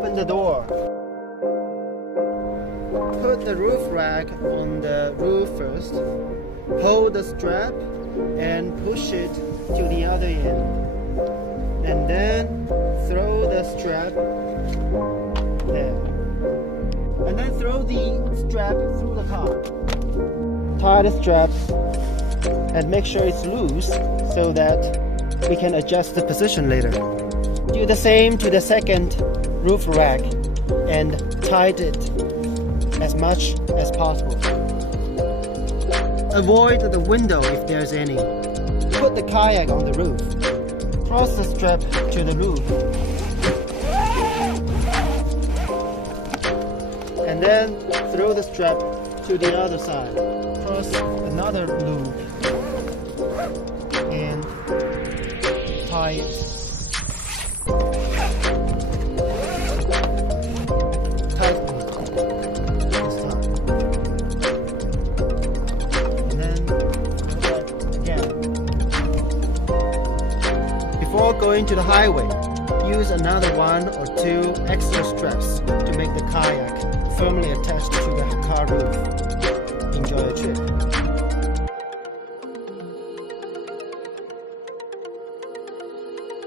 open the door. Put the roof rack on the roof first. Hold the strap and push it to the other end. And then throw the strap there. And then throw the strap through the car. Tie the strap and make sure it's loose so that we can adjust the position later. Do the same to the second roof rack and tighten it as much as possible. Avoid the window if there's any. Put the kayak on the roof. Cross the strap to the roof. And then throw the strap to the other side. Cross another loop and tie it. Tightly this time. And then throw that again. Before going to the highway, use another 1 or 2 extra straps to make the kayak firmly attached to the car roof.